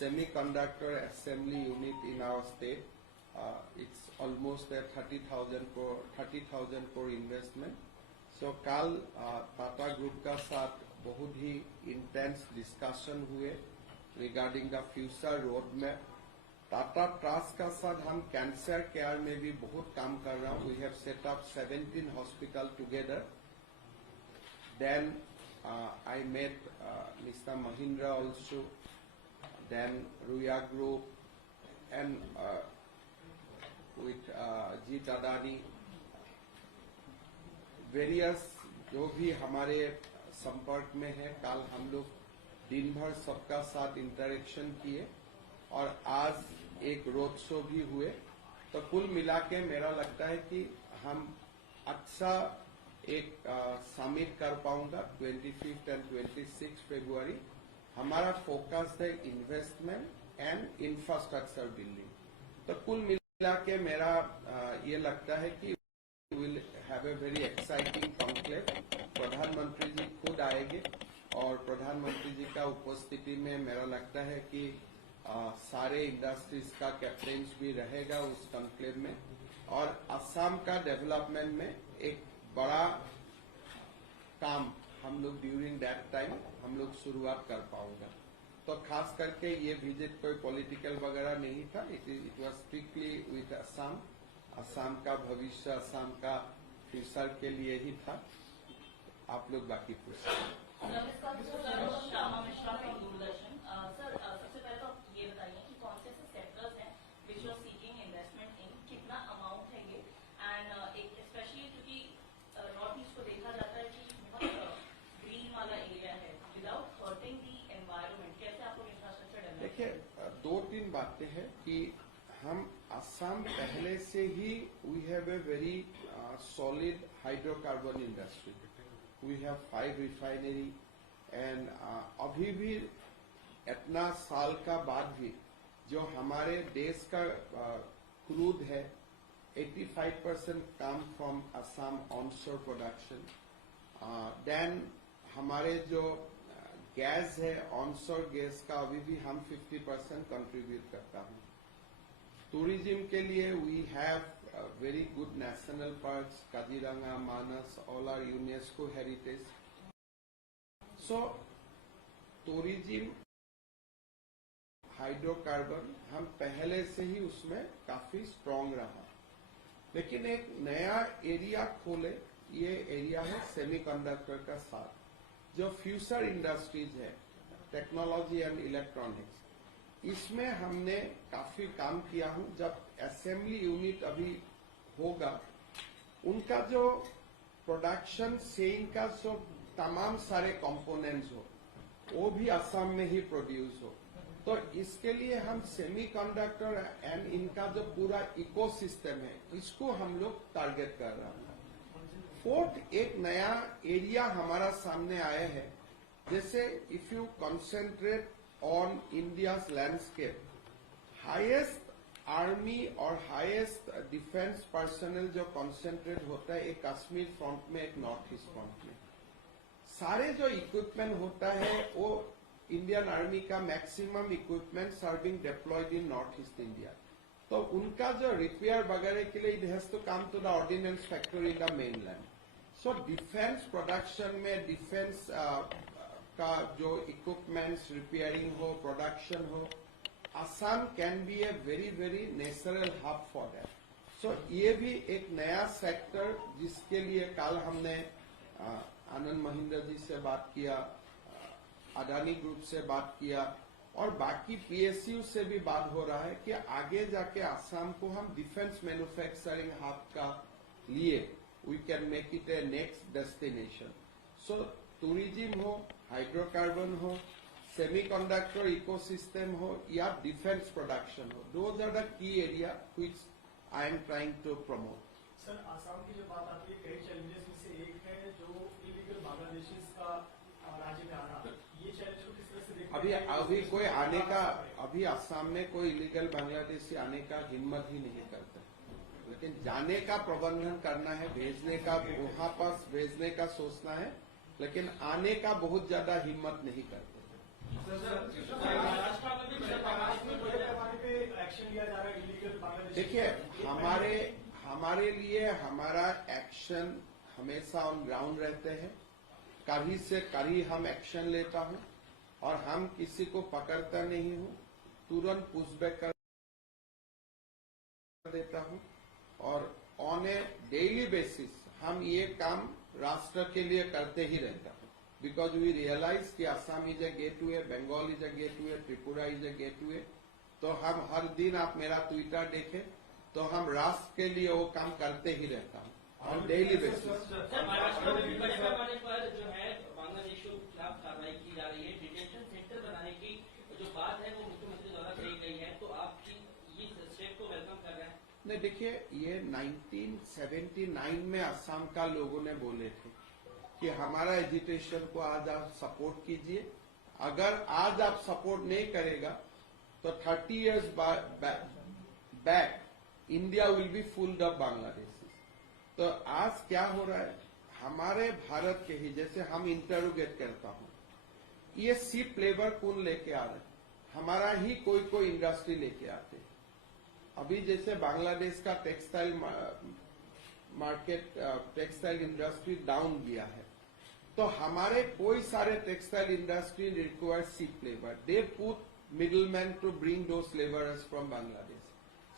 semiconductor assembly unit in our state. It's almost a 30,000 crore investment. So कल Tata group का साथ बहुत ही intense discussion हुए regarding the future road map. Tata trust का साथ हम कैंसर केयर में भी बहुत काम कर रहा हूँ. We have set up 17 hospital together. Then I met Mr. Mahindra also, then Ruya Group, and with Jeet Adani. Various जो भी हमारे संपर्क में है, कल हम लोग दिन भर सबका साथ इंटरेक्शन किए और आज एक रोड शो भी हुए. तो कुल मिला के मेरा लगता है कि हम अच्छा एक समिट कर पाऊंगा 25 एंड 26 फरवरी. हमारा फोकस है इन्वेस्टमेंट एंड इंफ्रास्ट्रक्चर बिल्डिंग. तो कुल मिला के मेरा ये लगता है कि will have a very exciting conclave. प्रधानमंत्री जी खुद आएंगे और प्रधानमंत्री जी का उपस्थिति में मेरा लगता है कि सारे इंडस्ट्रीज का कैप्टन्स भी रहेगा उस कॉन्क्लेव में. और असम का डेवलपमेंट में एक बड़ा काम हम लोग ड्यूरिंग दैट टाइम हम लोग शुरुआत कर पाऊंगा. तो खास करके ये विजिट कोई पॉलिटिकल वगैरह नहीं था. It was strictly with Assam. Assam का भविष्य, असम का फ्यूचर के लिए ही था. आप लोग बाकी पूछे. दो तीन बातें हैं कि हम असम पहले से ही we have a very solid hydrocarbon industry. We have 5 refinery and अभी भी इतना साल का बाद भी जो हमारे देश का क्रूड है 85% come from Assam onshore production. Then हमारे जो गैस है ऑनशोर गैस का अभी भी हम 50% कंट्रीब्यूट करता हूँ. टूरिज्म के लिए we have very good national parks, Kaziranga, Manas, all are UNESCO heritage. So tourism, hydrocarbon हम पहले से ही उसमें काफी स्ट्रांग रहा. लेकिन एक नया एरिया खोले, ये एरिया है सेमीकंडक्टर का साथ. जो फ्यूचर इंडस्ट्रीज है, टेक्नोलॉजी एंड इलेक्ट्रॉनिक्स, इसमें हमने काफी काम किया हूं. जब असेंबली यूनिट अभी होगा, उनका जो प्रोडक्शन सेन का जो तमाम सारे कंपोनेंट्स हो, वो भी असम में ही प्रोड्यूस हो. तो इसके लिए हम सेमीकंडक्टर एंड इनका जो पूरा इकोसिस्टम है, इसको हम लोग टारगेट कर रहे हैं. फोर्थ, एक नया एरिया हमारा सामने आया है. जैसे if you concentrate on India's landscape, highest army और हाईएस्ट डिफेंस पर्सनल जो कंसेंट्रेट होता है एक कश्मीर फ्रंट में, एक नॉर्थ ईस्ट फ्रंट में. सारे जो इक्विपमेंट होता है वो इंडियन आर्मी का maximum equipments are being deployed in North East India. तो उनका जो रिपेयर वगैरह के लिए it has to come to the ordnance factory in the mainland. So defence production में डिफेंस का जो इक्विपमेंट्स रिपेयरिंग हो, प्रोडक्शन हो, Assam can be a very very natural hub for that. So ये भी एक नया सेक्टर जिसके लिए कल हमने आनंद महिंद्रा जी से बात किया, अडानी ग्रुप से बात किया और बाकी पीएसयू से भी बात हो रहा है कि आगे जाके असम को हम डिफेंस मैन्युफैक्चरिंग हब का लिए we can make it a next destination. So tourism हो, हाइड्रोकार्बन हो, सेमीकंडक्टर इकोसिस्टम हो या डिफेंस प्रोडक्शन हो, those are the key area which I am trying to promote. Sir, Assam की जो बात आती है, कई चैलेंजेस में से एक है जो इलीगल बांग्लादेशीज का राज्य में आना. ये चैलेंज को किस तरह से देखते हैं? अभी कोई आने का, अभी असम में कोई इलीगल बांग्लादेशी आने का हिम्मत ही नहीं करता. लेकिन जाने का प्रबंधन करना है, भेजने का, वहां पास भेजने का सोचना है, लेकिन आने का बहुत ज्यादा हिम्मत नहीं करते. देखिए, हमारे लिए हमारा एक्शन हमेशा ऑन ग्राउंड रहते हैं। कभी से कभी हम एक्शन लेता हूं और हम किसी को पकड़ता नहीं हूं, तुरंत पुशबैक कर देता हूं और ऑन ए डेली बेसिस हम ये काम राष्ट्र के लिए करते ही रहता हूं। बिकॉज वी रियलाइज कि Assam is a gateway, Bengal is a gateway, Tripura is a gateway. तो हम हर दिन आप मेरा ट्विटर देखें तो हम राष्ट्र के लिए वो काम करते ही रहता हूं ऑन डेली बेसिस। महाराष्ट्र में भी बड़े पैमाने पर जो है बांग्लादेशियों के खिलाफ कार्रवाई की जा रही है, डिटेंशन सेंटर बनाने की जो बात है वो मुख्यमंत्री द्वारा कही गई है, तो आप इस स्टेप को वेलकम कर रहे हैं? नहीं, देखिए, ये 1979 में असम का लोगों ने बोले थे कि हमारा एजुटेशन को आज आप सपोर्ट कीजिए। अगर आज आप सपोर्ट नहीं करेगा तो 30 years back India will be full of Bangladeshi. तो आज क्या हो रहा है, हमारे भारत के ही जैसे हम इंटरोगेट करता हूं, ये सिर्फ लेबर कौन लेके आ रहे हैं, हमारा ही कोई इंडस्ट्री लेके आते हैं। अभी जैसे बांग्लादेश का textile market, textile industry down गया है, तो हमारे कोई सारे textile industry require cheap labour, they put middleman to bring those labourers from Bangladesh.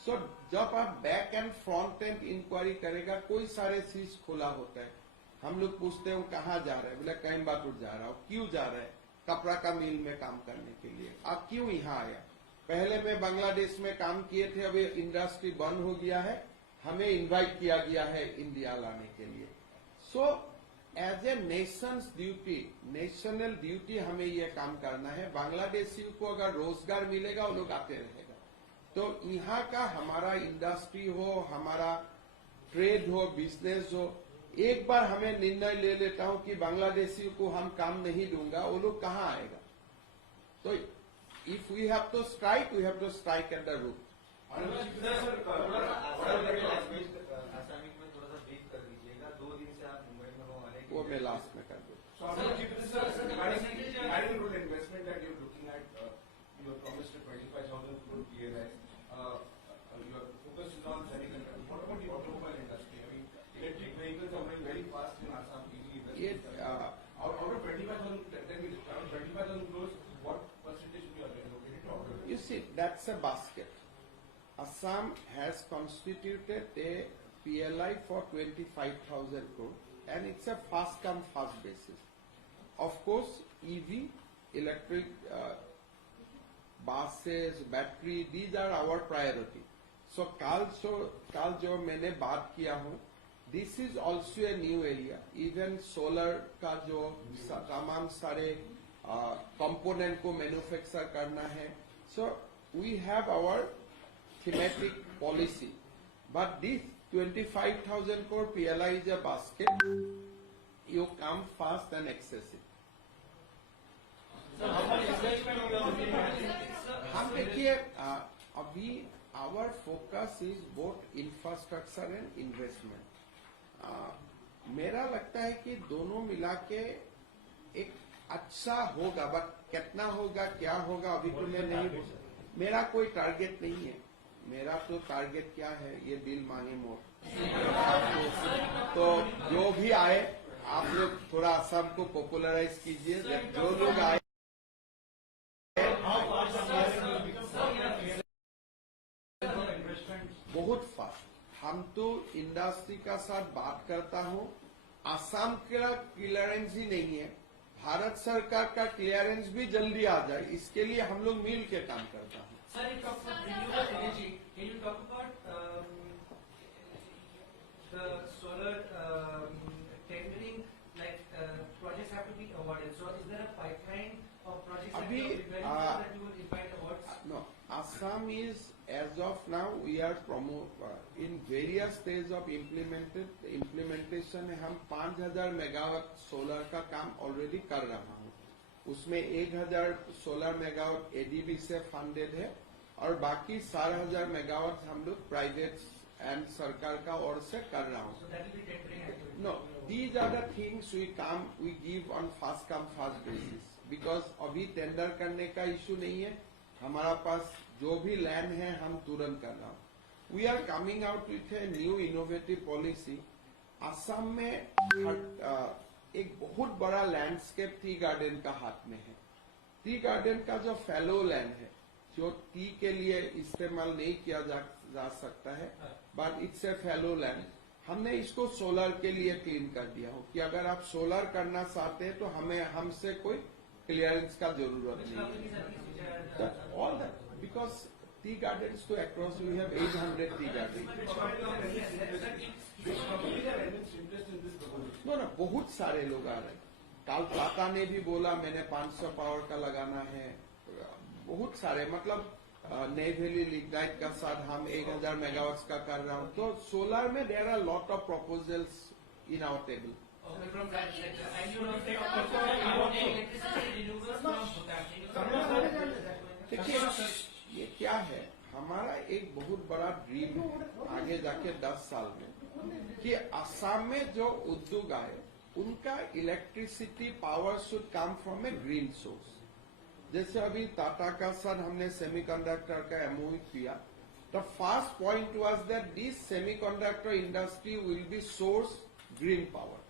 So जब आप back end front end enquiry करेगा, कोई सारे चीज खुला होता है। हम लोग पूछते हैं कहाँ जा रहे हैं, बोले कोयम्बटूर जा रहा हूँ। क्यों जा रहे हैं? कपड़ा का मिल में काम करने के लिए। आप क्यों यहाँ आया? पहले मैं बांग्लादेश में काम किए थे, अभी इंडस्ट्री बंद हो गया है, हमें इनवाइट किया गया है इंडिया लाने के लिए। So as a nation's duty, national duty हमें ये काम करना है। बांग्लादेशियों को अगर रोजगार मिलेगा वो लोग आते रहेगा। तो यहाँ का हमारा इंडस्ट्री हो, हमारा ट्रेड हो, बिजनेस हो, एक बार हमें निर्णय ले लेता हूं कि बांग्लादेशियों को हम काम नहीं दूंगा, वो लोग कहाँ आएगा? तो if we have to strike, we have to strike at the root. वो मैं लास्ट में कर दूँ। You see, that's a basket. Assam has constituted a PLI for 25,000 crore, and it's a fast come fast basis. Of course, EV, electric buses, battery, these are our priority. So कल जो मैंने बात किया हूँ, this is also a new area. Even solar का जो तमाम सारे component को manufacture करना है. So we have our thematic policy, but this 25,000 crore PLI is a basket. You come fast and excessive. हम देखिए, अभी our focus is both infrastructure and investment. मेरा लगता है कि दोनों मिला के एक अच्छा होगा, बट कितना होगा, क्या होगा, अभी तो मैं नहीं, मेरा कोई टारगेट नहीं है। मेरा तो टारगेट क्या है, ये दिल मांगे मोर। तो जो भी आए, आप लोग थोड़ा सबको पॉपुलराइज कीजिए। जो लोग आए बहुत फास्ट, हम तो इंडस्ट्री का साथ बात करता हूँ। असम का क्लियरेंस ही नहीं है, भारत सरकार का क्लियरेंस भी जल्दी आ जाए, इसके लिए हम लोग मिल के काम करता हूँ। Sir, you talk about renewable energy. Can you talk about the solar tendering? Like projects have to be awarded. So, is there a pipeline of projects that you are preparing for that you will invite awards? No, Assam is, as of now, we are in various stages of implementation है। हम 5,000 megawatt solar का काम already कर रहा हूँ। उसमें 1,000 solar megawatt ADB से funded है और बाकी 4,000 मेगावाट हम लोग प्राइवेट एंड सरकार का ओर से कर रहा हूँ। So that will be tendering activity. No, these are the things we give on fast come fast basis, because अभी टेंडर करने का इशू नहीं है। हमारा पास जो भी लैंड है हम तुरंत कर रहा हूँ। we are coming out with a new innovative policy. Assam में एक बहुत बड़ा लैंडस्केप टी गार्डन का हाथ में है। टी गार्डन का जो फैलो लैंड है, जो टी के लिए इस्तेमाल नहीं किया जा सकता है, but it's a fallow land. हमने इसको सोलर के लिए क्लीन कर दिया हो कि अगर आप सोलर करना चाहते हैं तो हमसे कोई क्लियरेंस का जरूरत नहीं है। All that because tea gardens तो across we have 800 tea garden. No बहुत सारे लोग आ रहे हैं। काल टाटा ने भी बोला मैंने 500 पावर का लगाना है। बहुत सारे मतलब नई वैली लिग्नाइट का साथ हम 1000 मेगावाट्स का कर रहा हूं। तो सोलर में there are lot of proposals in our table. देखिए ये क्या है, हमारा एक बहुत बड़ा ड्रीम है आगे जाके 10 साल में कि असम में जो उद्योग आए उनका electricity power should come from A green source. जैसे अभी टाटा का साथ हमने सेमीकंडक्टर का एमओयू किया। The first point was that this semiconductor industry will be source green power.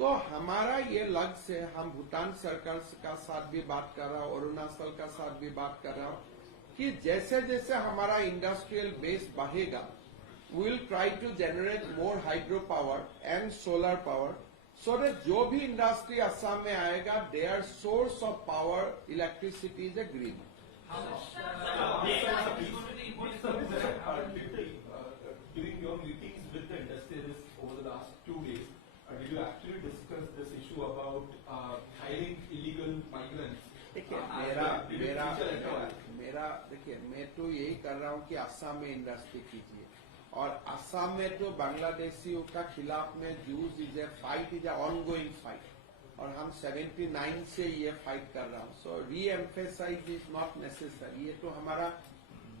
तो हमारा ये लक्ष्य है, हम भूटान सरकार का साथ भी बात कर रहा हूं, अरुणाचल का साथ भी बात कर रहा हूं कि जैसे जैसे हमारा इंडस्ट्रियल बेस बढ़ेगा, we will try to generate more hydro power and solar power, so that जो भी इंडस्ट्री असम में आएगा, their source of power electricity is a green. During your meetings with the industrialists over the last 2 days, did you actually discuss this issue about hiring illegal migrants? देखिए मेरा देखिए मैं तो यही कर रहा हूँ कि असम में इंडस्ट्री कीजिए, और असम में तो बांग्लादेशियों का खिलाफ में use is a fight, is a ongoing fight, और हम 79 से ये फाइट कर रहा हूँ। सो री एम्फेसाइज इज नॉट नेसेसरी, ये तो हमारा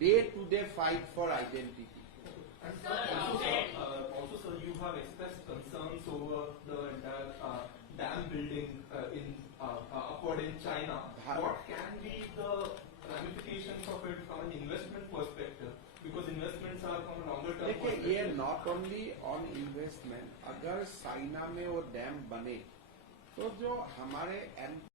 day to day fight for identity. Also, sir, you have expressed concerns over the entire dam building upward in China. What can be the ramifications of it from an investment perspective? Because investments are from a longer term. देखिए ये not only on investment, अगर China में वो dam बने तो जो हमारे